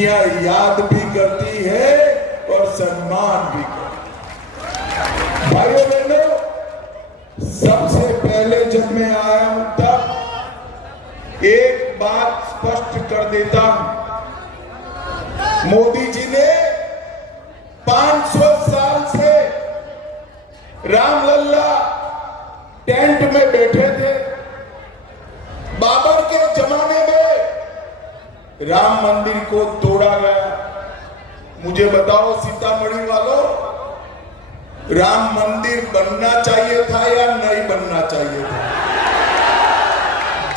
दुनिया याद भी करती है और सम्मान भी करती। भाइयों बहनों, सबसे पहले जब मैं आया हूं तब एक बात स्पष्ट कर देता हूं, मोदी जी ने 500 साल से रामलला टेंट में बैठे थे। बाबर के जमाने में राम मंदिर को तोड़ा गया। मुझे बताओ सीतामढ़ी वालों, राम मंदिर बनना चाहिए था या नहीं बनना चाहिए था?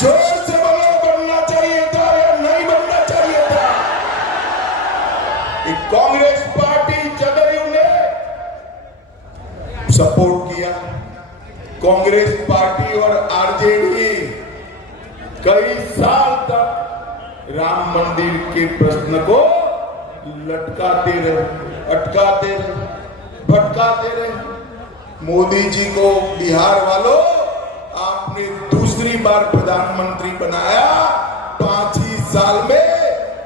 जोर से बोलो, बनना चाहिए था या नहीं बनना चाहिए था? कांग्रेस पार्टी जदयू ने सपोर्ट किया। कांग्रेस पार्टी और आरजेडी कई साल तक राम मंदिर के प्रश्न को लटकाते रहे, अटकाते रहे, भटकाते रहे। मोदी जी को बिहार वालों आपने दूसरी बार प्रधानमंत्री बनाया। 5 ही साल में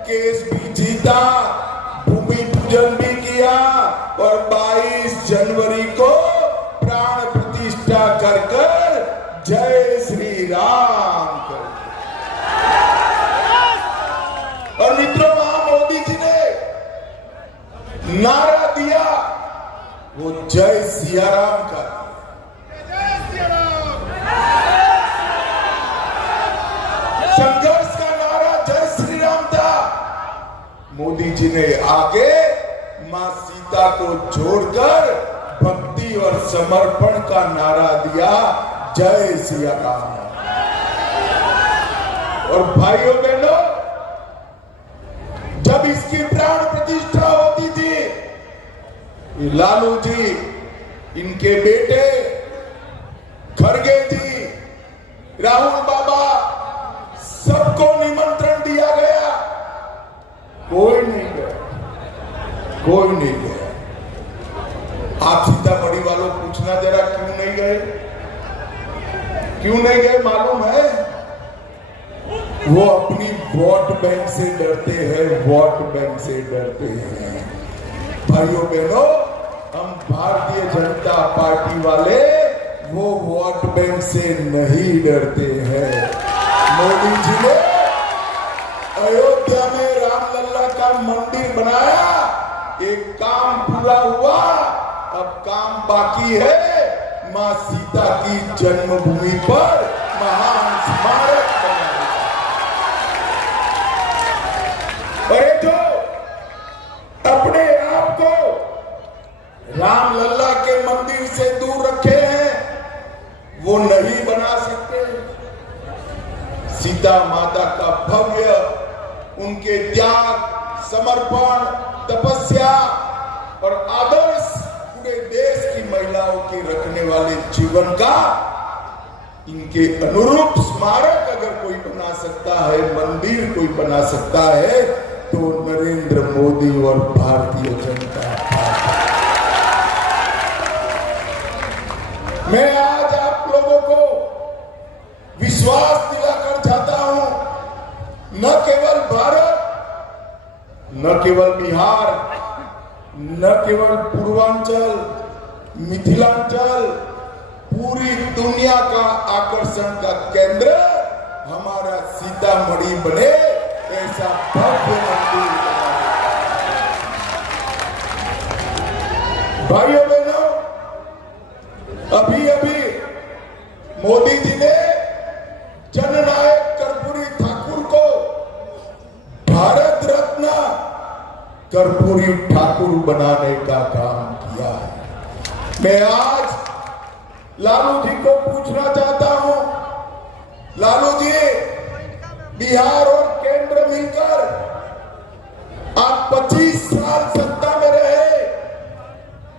केस भी जीता, भूमि पूजन भी किया और 22 जनवरी को प्राण प्रतिष्ठा कर जय श्री राम कर। और मित्रों, वहां मोदी जी ने नारा दिया, वो जय सिया राम का। संघर्ष का नारा जय श्री राम था। मोदी जी ने आगे मां सीता को छोड़कर भक्ति और समर्पण का नारा दिया, जय सिया राम। और भाइयों बहनों, जब इसकी प्राण प्रतिष्ठा होती थी, लालू जी, इनके बेटे खड़गे जी, राहुल बाबा, सबको निमंत्रण दिया गया। कोई नहीं गया, कोई नहीं गया। आप सीतामढ़ी वालों पूछना जरा, क्यों नहीं गए? क्यों नहीं गए मालूम है? वो अपनी वोट बैंक से डरते हैं, वोट बैंक से डरते हैं। भाइयों बहनों, हम भारतीय जनता पार्टी वाले वो वोट बैंक से नहीं डरते हैं। मोदी जी ने अयोध्या में रामलला का मंदिर बनाया, एक काम पूरा हुआ, अब काम बाकी है मां सीता की जन्मभूमि पर महान स्मारक बनाना। अरे जो अपने आप को रामलला के मंदिर से दूर रखे हैं, वो नहीं बना सकते। सीता माता का भव्य, उनके त्याग, समर्पण, तपस्या और आदर्श पूरे देश की महिलाओं के रखने वाले जीवन का, इनके अनुरूप स्मारक अगर कोई बना सकता है, मंदिर कोई बना सकता है, तो नरेंद्र मोदी और भारतीय जनता पार्टी। मैं आज आप लोगों को विश्वास दिलाकर चाहता हूं, न केवल भारत, न केवल बिहार, न केवल पूर्वांचल, मिथिलांचल, पूरी दुनिया का आकर्षण का केंद्र हमारा सीतामढ़ी बने, ऐसा भव्य मंदिर बनाया। भाइयों बहनों, अभी अभी मोदी जी ने जननायक कर्पूरी ठाकुर को भारत रत्न कर्पूरी ठाकुर बनाने का काम किया है। मैं आज लालू जी को पूछना चाहता हूं, लालू जी, बिहार और केंद्र मिलकर आप 25 साल सत्ता में रहे,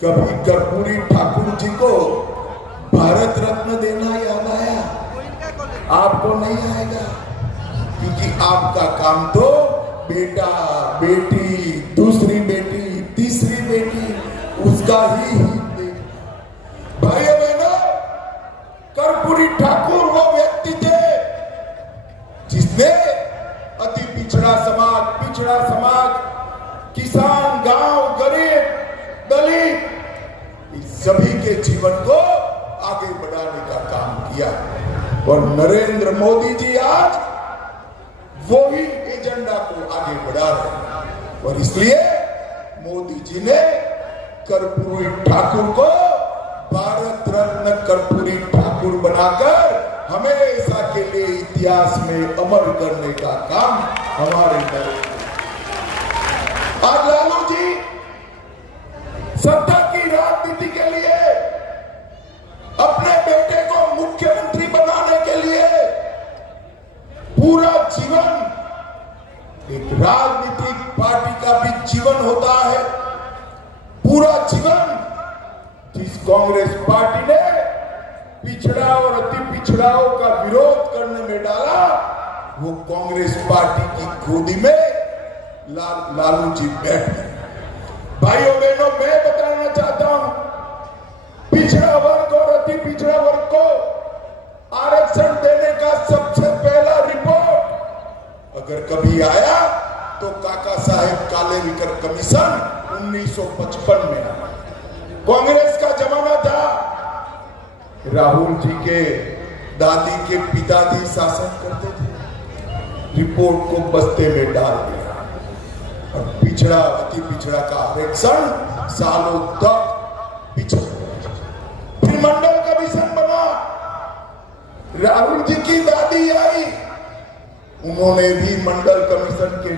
कभी कर्पूरी ठाकुर जी को भारत रत्न देना याद आया? आपको नहीं आएगा, क्योंकि आपका काम तो बेटा, बेटी, दूसरी बेटी, तीसरी बेटी, उसका ही भाइयों बहनों, कर्पूरी ठाकुर वो व्यक्ति थे जिसने अति पिछड़ा समाज, पिछड़ा समाज, किसान, गांव, गरीब, दलित, इस सभी के जीवन को आगे बढ़ाने का काम किया। और नरेंद्र मोदी जी आज वो ही एजेंडा को आगे बढ़ा रहे हैं। और इसलिए मोदी जी ने कर्पूरी ठाकुर को भारत रत्न कर्पूरी ठाकुर बनाकर हमेशा के लिए इतिहास में अमर करने का काम हमारे नरेंद्र। आज लालू जी सत्ता की राजनीति के लिए, अपने बेटे को मुख्यमंत्री बनाने के लिए पूरा जीवन, एक राजनीतिक पार्टी का भी जीवन होता है, पूरा जीवन जिस कांग्रेस पार्टी ने पिछड़ा और अति पिछड़ाओं का विरोध करने में डाला, वो कांग्रेस पार्टी की गोदी में लालू जी बैठ गए। भाइयों बहनों, मैं बताना चाहता हूं, पिछड़ा वर्ग और अति पिछड़ा वर्ग को आरक्षण देने का सबसे पहला रिपोर्ट अगर कभी आया तो काका साहेब कालेलकर कमीशन 1955 में आया। कांग्रेस का जमाना था, राहुल जी के दादी के पिताजी शासन करते थे, रिपोर्ट को बस्ते में डाल दिया और पिछड़ा अति पिछड़ा का आरक्षण सालों तक पिछड़ गया। फिर मंडल कमीशन बना, राहुल जी की दादी आई, उन्होंने भी मंडल कमीशन के